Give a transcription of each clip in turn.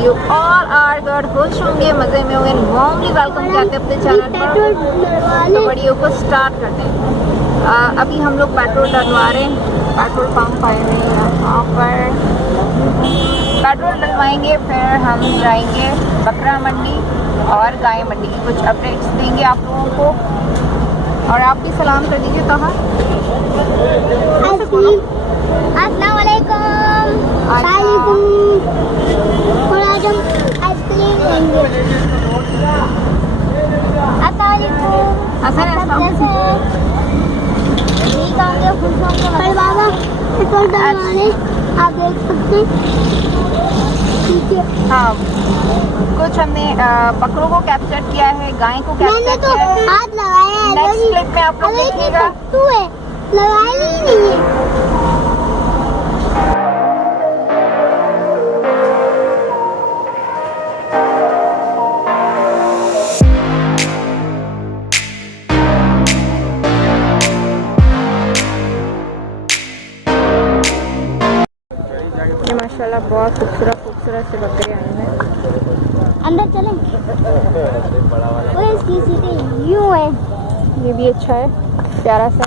You all are good, खुश होंगे, मज़े में होंगे, वार्मली वेलकम करते हैं अपने चैनल पर। तो वीडियो को स्टार्ट करते हैं। अभी हम लोग पेट्रोल डलवा रहे हैं, पेट्रोल पंप आए हुए हैं यहाँ पर। पेट्रोल डलवाएंगे, फिर हम जाएंगे बकरा मंडी और गाय मंडी की कुछ अपडेट्स देंगे आप लोगों को। और आप भी सलाम कर दीजिए। कहाँ अस्सलाम वालेकुम। और आज हम आइसक्रीम लेंगे। बाबा पेट्रोल डलवाने आप देख सकते हैं। हाँ, कुछ हमने बकरों को कैप्चर किया है, गाय को कैप्चर किया है। हाथ लगाया है। नेक्स्ट क्लिप में आप लोग देखिएगा। तू है लगाया ही नहीं है। माशाल्लाह बहुत खूबसूरत से बकरे आए हैं। अंदर चलें। वो इसकी सीटें यूं है। ये भी अच्छा है, प्यारा सा।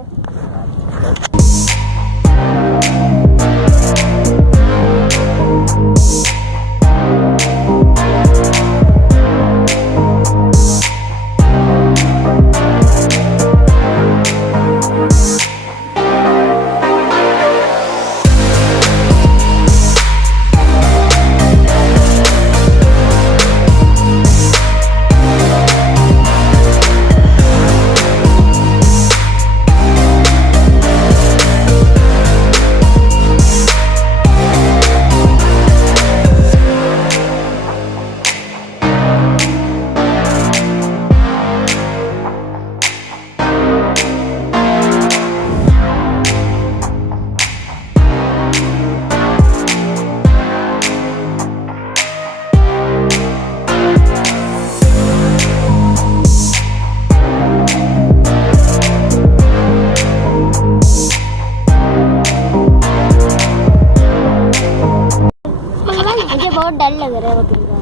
बहुत डर लग रहा है बकरी का।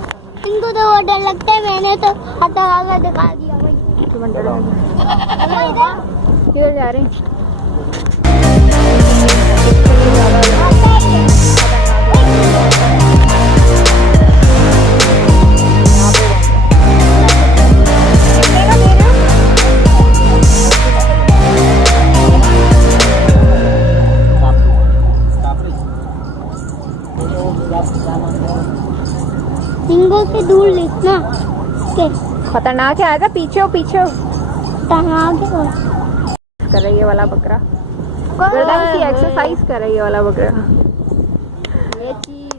इनको तो बहुत डर लगता है। मैंने तो हाथ लगा दिखा दिया भाई। किधर जा रहे हैं? सिंगों से दूर लिखना। खतरनाक है, आजा पीछे हो, पीछे हो। खतरनाक है कर रही है वाला बकरा, गर्दन की एक्सरसाइज कर रही है वाला बकरा। ये चीज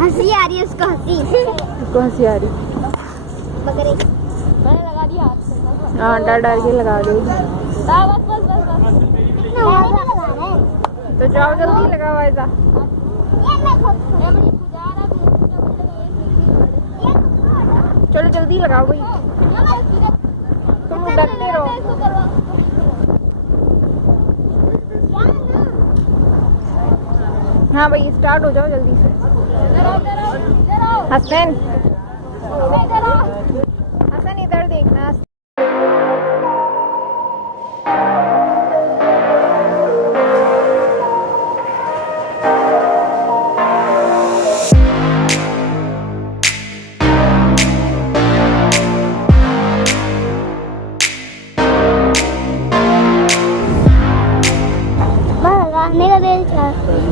हंसी आ रही है उसको, हंसी आ रही। बकरे मैंने लगा दिया हाथ से। हाँ, डर डर के लगा दो। तो जाओ जल्दी लगाओ ऐसा। चलो जल्दी लगाओ भाई, तुम डरते रहो। हाँ भाई, स्टार्ट हो जाओ जल्दी से। हसन हसन इधर देखना।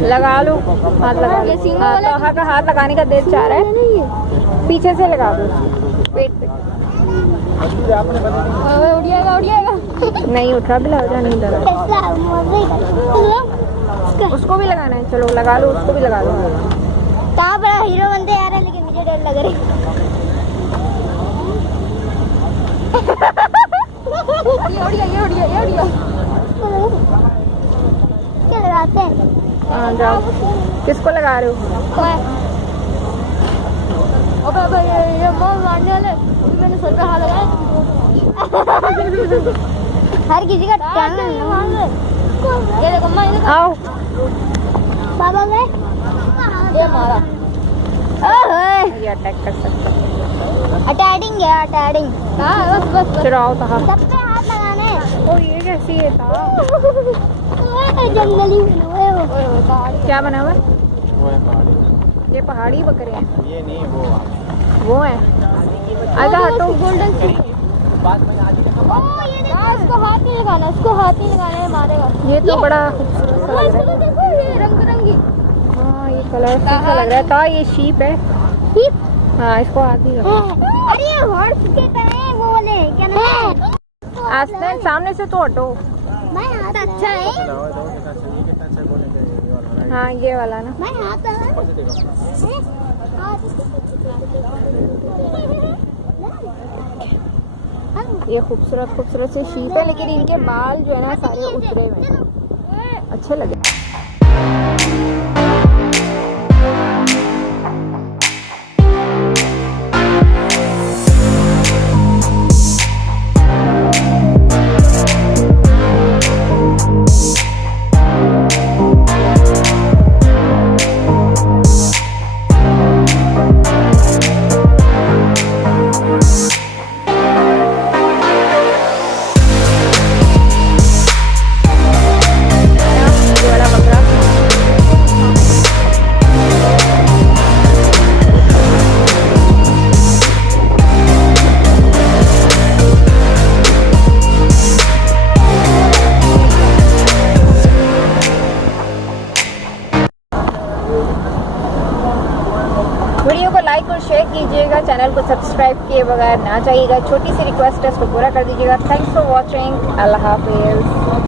लगा लो, हाथ लगा लो। हाँ, का हाथ लगाने का दिल चाह रहा है। पीछे से लगा दो पेट पे। उड़िएगा नहीं उठा भी लगा, नहीं डरा। उसको भी लगाना है, चलो लगा लो, उसको भी लगा दो। कहाँ बड़ा हीरो बनते जा रहा है, लेकिन मुझे डर लग रहा है। क्या लगाते हैं? हाँ जाओ। किसको लगा रहे हो? ये मारने वाले, मैंने सर पे हाथ लगाया। हर किसी का टांग। ये देखो, आओ अब गए ये मारा ये अटैक कर सकता है। अटैडिंग है अटैडिंग। हाँ बस चुराओ था। सब पे हाथ लगाने। ओ ये कैसी है था? जंगली बना है वो। क्या बना हुआ? वो है पहाड़ी। ये पहाड़ी बकरे हैं। ये नहीं वो है। आजा हटो। गोल्डन बात में आज ओ ये देखो इसको हाथ नहीं लगाना, इसको हाथ नहीं लगाना है मारेगा। ये तो बड़ा खूबसूरत सा लग रहा है। देखो ये रंग बिरंगी। हाँ ये कलरफुल सा लग रहा है। था ये शीप है। हाँ इसको हाथ नहीं लगा। अरे ये हॉर्स के तरह है वो वाले क्या नाम है? आस्ते सामने से तो हटो। मैं हाथ अच्छा है। कितना अच्छा बोलेंगे ये वाला। हाँ ये वाला ना। मैं हाथ ऊपर से देखो। ये खूबसूरत खूबसूरत से शीप है, लेकिन इनके बाल जो है ना सारे उतरे हुए हैं। अच्छे लगे। वीडियो को लाइक और शेयर कीजिएगा, चैनल को सब्सक्राइब किए बगैर ना जाइएगा। छोटी सी रिक्वेस्ट है, इसको पूरा कर दीजिएगा। Thanks for watching. अल्लाह हाफिज़।